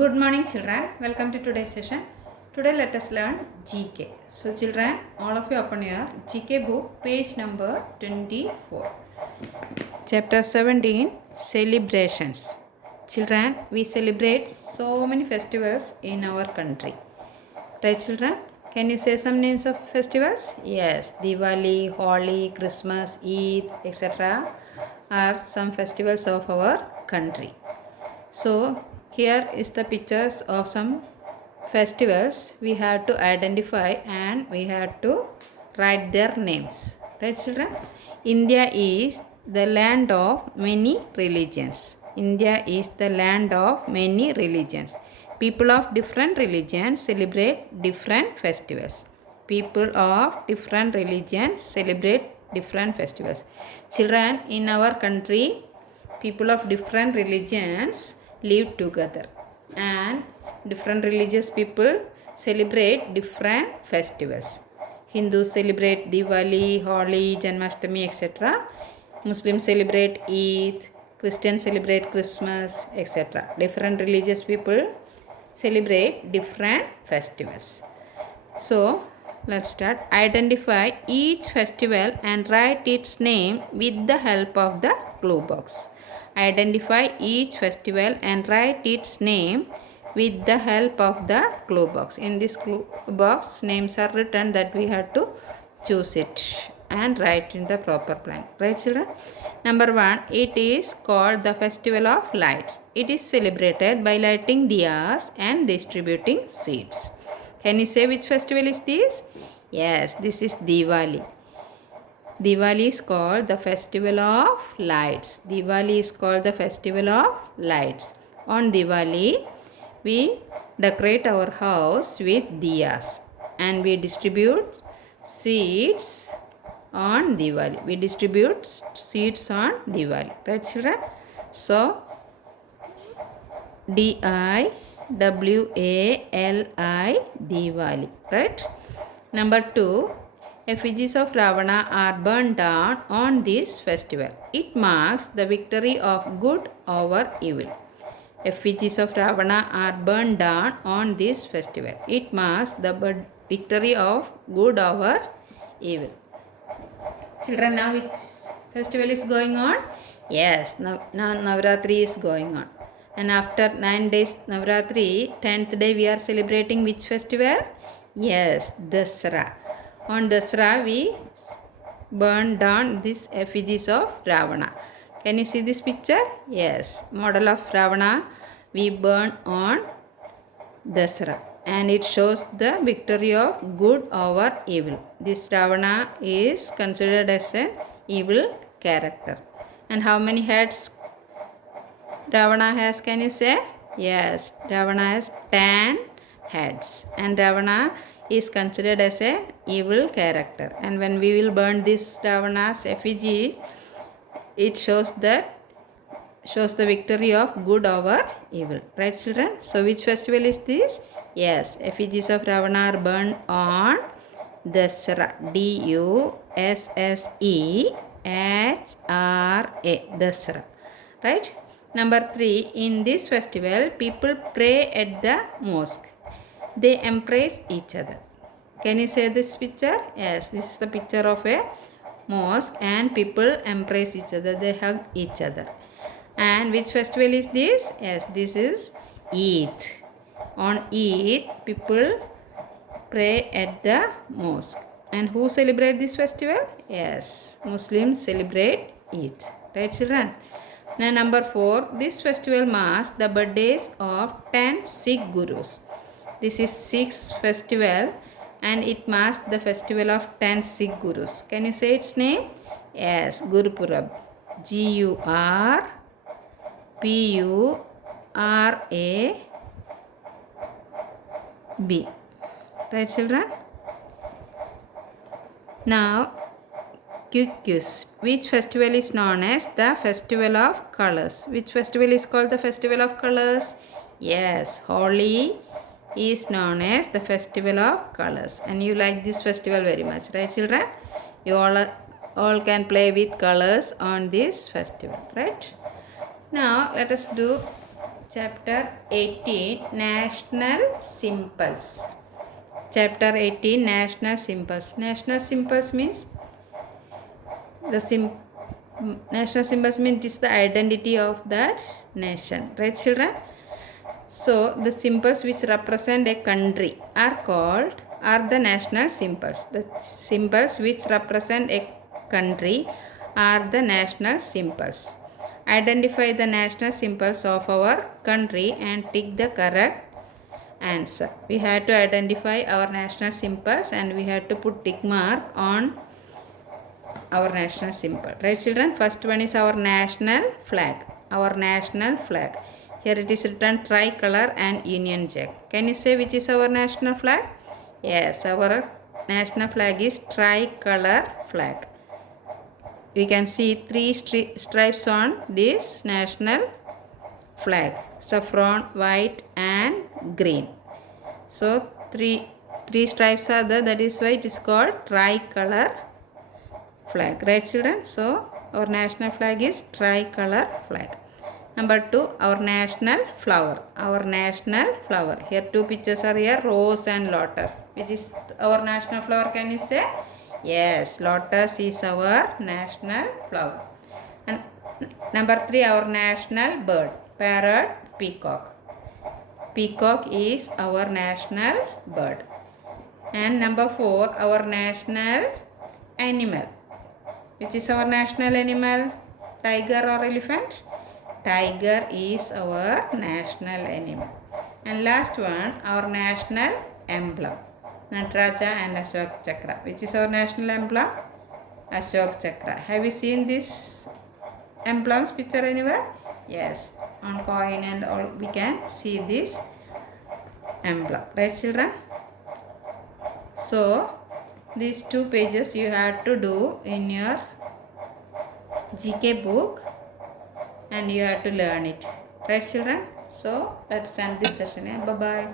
Good morning, children. Welcome to today's session. Today, let us learn GK. So, children, all of you open your GK book, page number 24. Chapter 17 Celebrations. Children, we celebrate so many festivals in our country. Right, children? Can you say some names of festivals? Yes, Diwali, Holi, Christmas, Eid, etc. are some festivals of our country. So here is the pictures of some festivals we have to identify and we have to write their names. Right, children? India is the land of many religions. India is the land of many religions. People of different religions celebrate different festivals. People of different religions celebrate different festivals. Children, in our country, people of different religions live together and different religious people celebrate different festivals. Hindus celebrate Diwali, Holi, Janmashtami, etc. Muslims celebrate Eid, Christians celebrate Christmas, etc. Different religious people celebrate different festivals. So, let's start. Identify each festival and write its name with the help of the clue box. Identify each festival and write its name with the help of the clue box. In this clue box, names are written that we have to choose it and write in the proper blank. Right, children? Number 1, it is called the Festival of Lights. It is celebrated by lighting diyas and distributing sweets. Can you say which festival is this? Yes, this is Diwali. Diwali is called the Festival of Lights. Diwali is called the Festival of Lights. On Diwali, we decorate our house with diyas and we distribute sweets on Diwali. We distribute sweets on Diwali. Right, children? So, Diwali, Diwali. Right? Number 2, effigies of Ravana are burned down on this festival. It marks the victory of good over evil. Effigies of Ravana are burned down on this festival. It marks the victory of good over evil. Children, now which festival is going on? Yes, now Navratri is going on. And after 9 days Navratri, 10th day we are celebrating which festival? Yes, Dasara. On Dasara we burn down these effigies of Ravana. Can you see this picture? Yes, model of Ravana we burn on Dasara, and it shows the victory of good over evil. This Ravana is considered as an evil character. And how many heads Ravana has, can you say? Yes, Ravana has 10 heads, and Ravana is considered as an evil character. And when we will burn this Ravana's effigy, it shows the victory of good over evil. Right, children? So, which festival is this? Yes, effigies of Ravana are burned on Dasara. Dussehra. Dasara. Right? Number 3, in this festival, people pray at the mosque. They embrace each other. Can you say this picture? Yes, this is the picture of a mosque and people embrace each other. They hug each other. And which festival is this? Yes, this is Eid. On Eid, people pray at the mosque. And who celebrate this festival? Yes, Muslims celebrate Eid. Right, children? Now, number 4, this festival marks the birthdays of 10 Sikh Gurus. This is Sikh's festival and it marks the festival of 10 Sikh Gurus. Can you say its name? Yes, Gurpurab. Gurpurab. Right, children? Now, quick quiz. Which festival is known as the Festival of Colors? Which festival is called the Festival of Colors? Yes, Holi is known as the Festival of Colors. And you like this festival very much, right, children? You all can play with colors on this festival, right? Now, let us do Chapter 18 National Symbols. Chapter 18 National Symbols. National symbols means national symbols means it is the identity of that nation. Right, children? So the symbols which represent a country are the national symbols. The symbols which represent a country are the national symbols. Identify the national symbols of our country and tick the correct answer. We had to identify our national symbols and we had to put tick mark on our national symbol. Right, children? First one is our national flag. Our national flag. Here it is written tricolor and Union Jack. Can you say which is our national flag? Yes, our national flag is tricolor flag. We can see three stripes on this national flag: saffron, white and green. So three stripes are there, that is why it is called tricolor flag. Right, children? So our national flag is tricolor flag. Number 2, our national flower. Our national flower. Here two pictures are here, rose and lotus. Which is our national flower, can you say? Yes, lotus is our national flower. And number 3, our national bird. Parrot, peacock. Peacock is our national bird. And number 4, our national animal. Which is our national animal? Tiger or elephant? Tiger is our national animal. And last one, our national emblem. Nataraja and Ashok Chakra. Which is our national emblem? Ashok Chakra. Have you seen this emblems picture anywhere? Yes. On coin and all we can see this emblem. Right, children? So these 2 pages you have to do in your GK book and you have to learn it. Right, children? So let's end this session. Bye bye.